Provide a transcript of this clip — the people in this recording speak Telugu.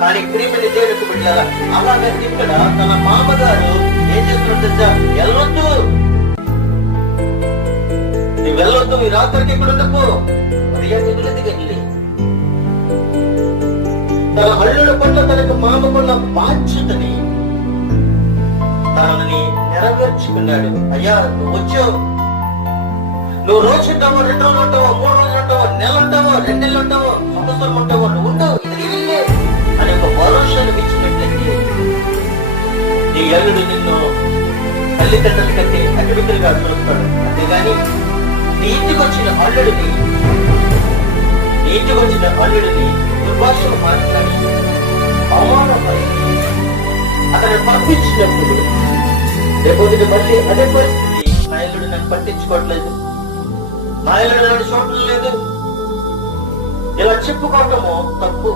కానీ ప్రియమైన దేవునికి బిడ్డలారా, అలాగే ఇక్కడ తన మామగారు ఏం చేస్తున్నారు తెలుసా? వెళ్ళొద్దు, నువ్వు వెళ్ళొద్దు, ఈ రాత్రికి ఇక్కడ ఉండకు. మరియా వెళ్ళి తన అల్లుడు పట్ల తనకు మామకున్న బాధ్యతని తనని నెరవేర్చుకున్నాడు. అయ్యా నువ్వు వచ్చావు, నువ్వు రోజు ఉంటావో, 2 రోజులు ఉంటావో, 3 రోజులు ఉంటావో, నెల ఉంటావో, 2 నెలలు ఉంటావో, సంవత్సరం ఉంటావో, నువ్వు ఉండవు, ఇది నీ ఇల్లే అని ఒక భరోసాను ఇచ్చినట్లయితే నీ అల్లుడు నిన్ను తల్లిదండ్రుల కంటే అటువికలుగా చూస్తాడు. అంతేగాని నీ ఇంటికి వచ్చిన అల్లుడిని దుర్భాషలు మాట్లాడి అవమానపరిచి అతను పంపించినప్పుడు రేపొద్దున మళ్ళీ అదే పరిస్థితి, నా ఇల్లుడు నన్ను పట్టించుకోవట్లేదు, నా ఇల్లుడు నన్ను చూడటం లేదు, ఇలా చెప్పుకోవటము తప్పు.